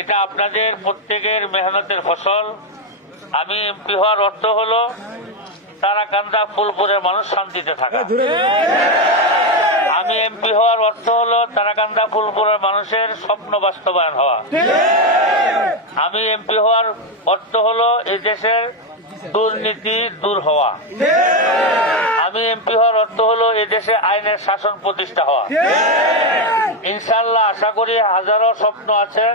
এটা আপনাদের প্রত্যেকের মেহনতের ফসল। আমি এমপি হওয়ার অর্থ হলো তারাকান্দা ফুলপুরের মানুষ শান্তিতে থাকা। আমি এমপি হওয়ার অর্থ হলো তারাকান্দা ফুলপুরের মানুষের স্বপ্ন বাস্তবায়ন হওয়া। আমি এমপি হওয়ার অর্থ হলো এই দেশের দুর্নীতি দূর হওয়া। আমি এমপি হওয়ার অর্থ হলো এই দেশে আইনের শাসন প্রতিষ্ঠা হওয়া। ইনশাআল্লাহ আশা করি হাজারো স্বপ্ন আছে,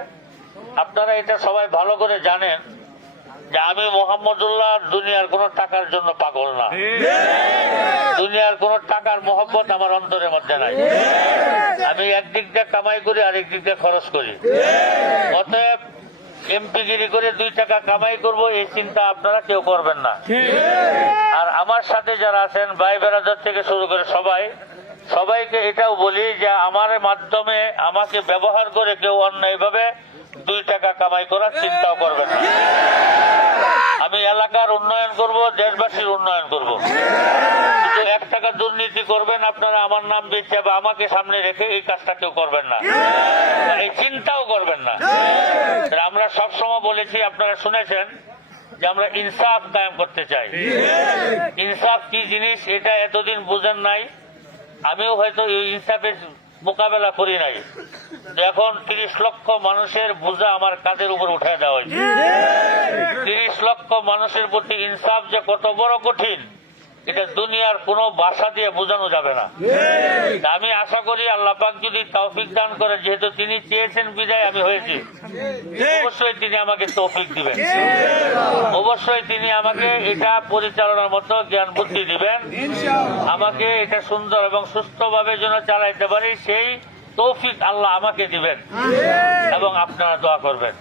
আপনারা এটা সবাই ভালো করে জানেন যে আমি মোহাম্মদুল্লাহ দুনিয়ার কোন টাকার জন্য পাগল না। দুনিয়ার কোন টাকার মহব্বত আমার অন্তরের মধ্যে নাই। আমি একদিক দিয়ে কামাই করি, আরেক দিক দিয়ে খরচ করি। অতএব এমপিগিরি করে 2 টাকা কামাই করব এই চিন্তা আপনারা কেউ করবেন না। আর আমার সাথে যারা আছেন ভাই বেরাদার থেকে শুরু করে সবাইকে এটাও বলি যে আমার মাধ্যমে আমাকে ব্যবহার করে কেউ অন্যায়ভাবে 2 টাকা কামাই করার চিন্তাও করবেন না। আমি এলাকার উন্নয়ন করব, দেশবাসীর উন্নয়ন করব। কিন্তু 1 টাকা দুর্নীতি করবেন আপনারা আমার নাম বেচে বা আমাকে সামনে রেখে এই কাজটা কেউ করবেন না, এই চিন্তাও করবেন না। আমরা সবসময় বলেছি, আপনারা শুনেছেন যে আমরা ইনসাফ কায়েম করতে চাই। ইনসাফ কি জিনিস এটা এতদিন বুঝেন নাই, আমিও হয়তো এই ইনসাফের মোকাবেলা করি নাই। এখন 30 লক্ষ মানুষের বোঝা আমার কাঁধের উপর উঠে দেওয়া হয়েছে। 30 লক্ষ মানুষের প্রতি ইনসাফ যে কত বড় কঠিন এটা দুনিয়ার কোনো ভাষা দিয়ে বোঝানো যাবে না। আমি আশা করি আল্লাহ পাক যদি তৌফিক দান করে, যেহেতু তিনি চেয়েছেন বিদায় আমি হয়েছি, অবশ্যই তিনি আমাকে তৌফিক দিবেন। অবশ্যই তিনি আমাকে এটা পরিচালনার মতো জ্ঞান বুদ্ধি দিবেন, আমাকে এটা সুন্দর এবং সুস্থভাবে যেন চালাইতে পারি সেই তৌফিক আল্লাহ আমাকে দিবেন এবং আপনারা দোয়া করবেন।